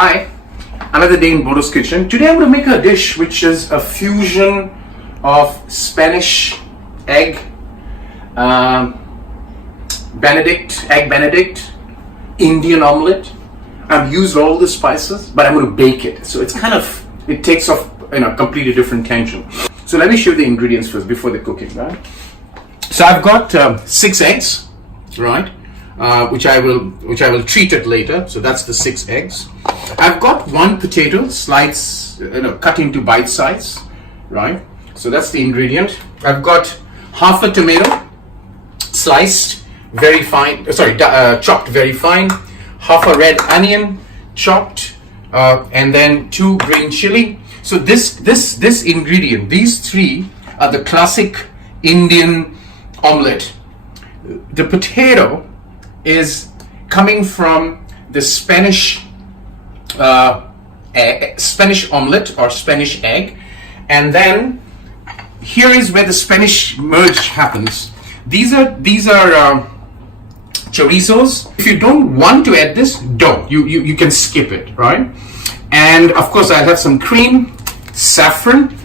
Hi, another day in Bordo's kitchen. Today I'm going to make a dish which is a fusion of Spanish egg Benedict, Indian omelette. I've used all the spices, but I'm going to bake it. So it takes off a completely different tension. So let me show you the ingredients first before the cooking, right? So I've got 6 eggs, right? Which I will treat it later. So that's the 6 eggs. I've got 1 potato slice, cut into bite size, right? So that's the ingredient. I've got half a tomato sliced very fine, chopped very fine, half a red onion chopped, and then 2 green chili. So this ingredient, these 3 are the classic Indian omelette. The potato is coming from the Spanish omelette or Spanish egg, and then here is where the Spanish merge happens. These are chorizos. If you don't want to add this, don't. You can skip it, right? And of course I'll have some cream, saffron,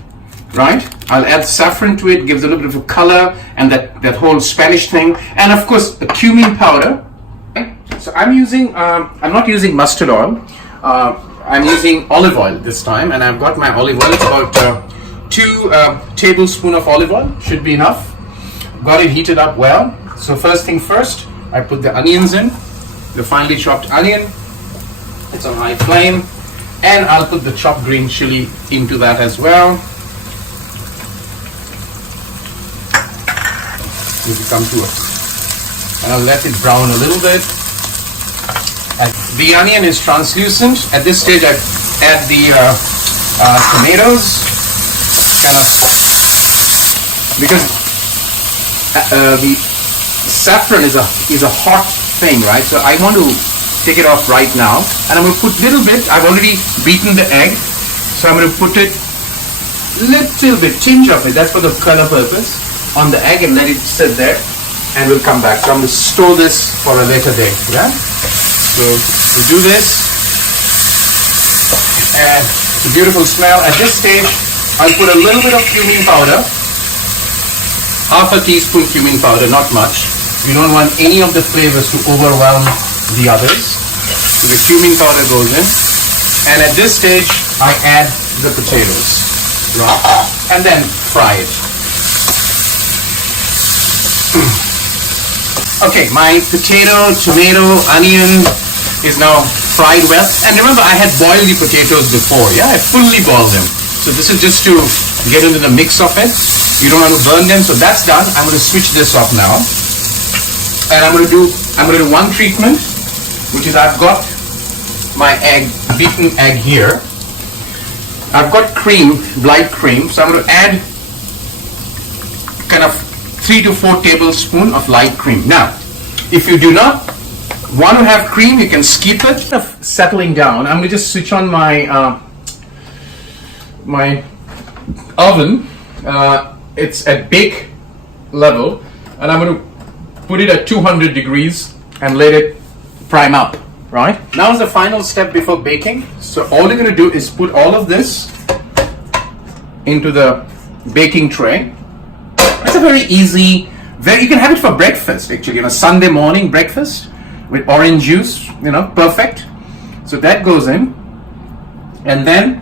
right? I'll add saffron to it, gives a little bit of a color and that whole Spanish thing. And of course the cumin powder. Okay? So I'm not using mustard oil. I'm using olive oil this time, and I've got my olive oil. It's about 2 tablespoons of olive oil, should be enough. Got it heated up well. So first thing first, I put the onions in, the finely chopped onion. It's on high flame, and I'll put the chopped green chili into that as well. If you come to it, and I'll let it brown a little bit. And the onion is translucent. At this stage, I add the tomatoes, because the saffron is a hot thing, right? So I want to take it off right now, and I'm going to put a little bit. I've already beaten the egg, so I'm going to put it little bit, tinge of it. That's for the color purpose on the egg, and let it sit there, and we'll come back. So I'm going to store this for a later day. Yeah. So we do this, and it's a beautiful smell. At this stage, I'll put a little bit of cumin powder, half a teaspoon cumin powder, not much. You don't want any of the flavors to overwhelm the others. So the cumin powder goes in, and at this stage, I add the potatoes, right, and then fry it. Okay, my potato, tomato, onion is now fried well. And remember, I had boiled the potatoes before. Yeah, I fully boiled them. So this is just to get into the mix of it. You don't want to burn them. So that's done. I'm going to switch this off now. And I'm going to do 1 treatment, which is I've got my beaten egg here. I've got cream, light cream. So I'm going to add kind of 3 to 4 tablespoons of light cream. Now, if you do not want to have cream, you can skip it. Settling down, I'm going to just switch on my my oven. It's at bake level, and I'm going to put it at 200 degrees and let it prime up. Right? Now is the final step before baking. So all you're going to do is put all of this into the baking tray. It's a very easy, you can have it for breakfast actually, Sunday morning breakfast with orange juice, perfect. So that goes in, and then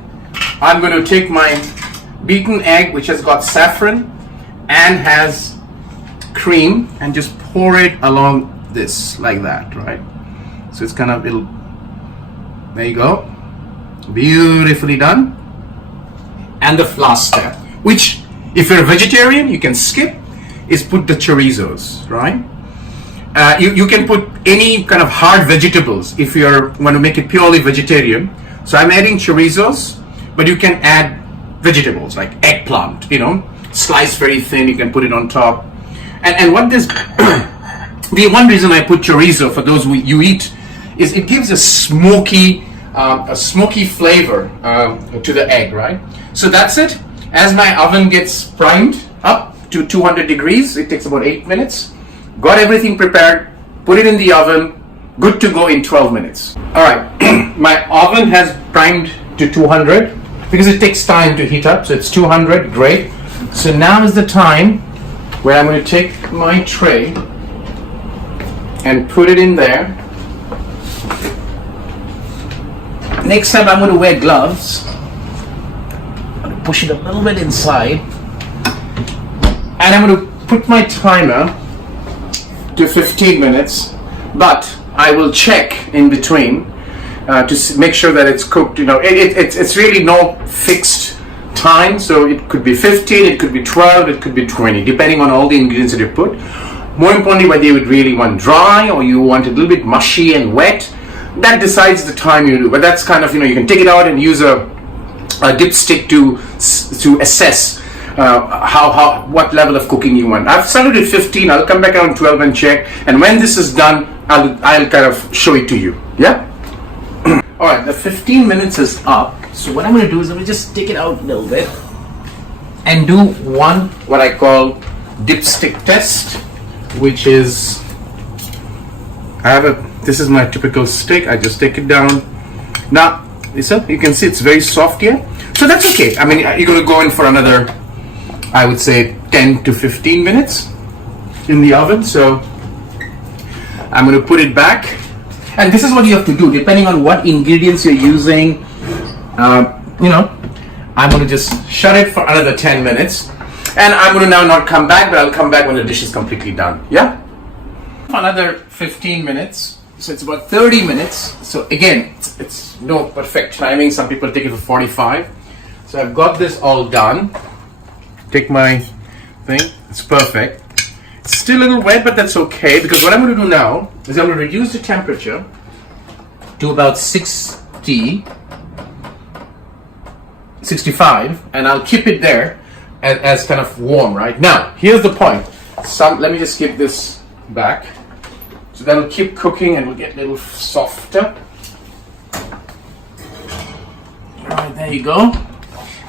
I'm going to take my beaten egg, which has got saffron and has cream, and just pour it along this like that, right? So it's kind of there you go, beautifully done. And the last step, which if you're a vegetarian, you can skip, is put the chorizos, right? You can put any kind of hard vegetables if you want to make it purely vegetarian. So I'm adding chorizos, but you can add vegetables like eggplant, sliced very thin. You can put it on top. And what this, the one reason I put chorizo for those you eat, is it gives a smoky flavor to the egg, right? So that's it. As my oven gets primed up to 200 degrees, it takes about 8 minutes. Got everything prepared, put it in the oven, good to go in 12 minutes. All right, my oven has primed to 200 because it takes time to heat up. So it's 200, great. So now is the time where I'm going to take my tray and put it in there. Next time I'm going to wear gloves. I'm going to push it a little bit inside. And I'm going to put my timer to 15 minutes. But I will check in between to make sure that it's cooked. You know, it's really no fixed time. So it could be 15, it could be 12, it could be 20, depending on all the ingredients that you put. More importantly, whether you would really want dry or you want it a little bit mushy and wet, that decides the time you do. But that's kind of, you know, you can take it out and use a dipstick to assess what level of cooking you want. I've started at 15. I'll come back around 12 and check. And when this is done, I'll kind of show it to you. Yeah. All right. The 15 minutes is up. So what I'm going to do is I'm going to just take it out a little bit and do what I call dipstick test, which is this is my typical stick. I just take it down. Now, you can see it's very soft here. So that's okay. I mean, you're going to go in for another, I would say, 10 to 15 minutes in the oven. So I'm going to put it back. And this is what you have to do, depending on what ingredients you're using. You know, I'm going to just shut it for another 10 minutes. And I'm going to now not come back, but I'll come back when the dish is completely done. Yeah? Another 15 minutes. So it's about 30 minutes. So again, it's no perfect timing. Some people take it for 45. So I've got this all done. Take my thing. It's perfect. It's still a little wet, but that's okay, because what I'm going to do now is I'm going to reduce the temperature to about 65, and I'll keep it there as kind of warm. Right now, here's the point. Let me just keep this back. So that'll keep cooking and we'll get a little softer. Alright, there you go.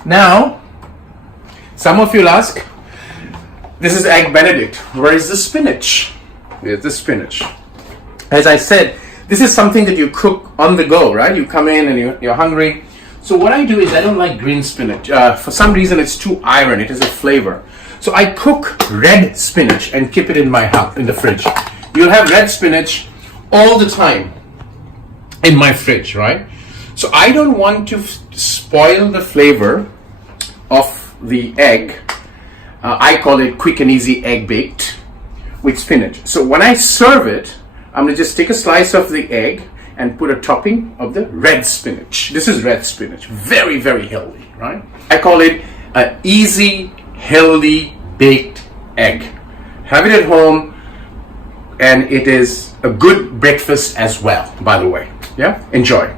Now, some of you will ask, this is Egg Benedict. Where is the spinach? Here's the spinach. As I said, this is something that you cook on the go, right? You come in and you're hungry. So what I do is I don't like green spinach. For some reason, it's too iron. It has a flavor. So I cook red spinach and keep it in my house, in the fridge. You'll have red spinach all the time in my fridge, right? So I don't want to spoil the flavor of the egg. I call it quick and easy egg baked with spinach. So when I serve it, I'm going to just take a slice of the egg and put a topping of the red spinach. This is red spinach. Very, very healthy, right? I call it an easy, healthy baked egg. Have it at home. And it is a good breakfast as well, by the way. Yeah? Enjoy.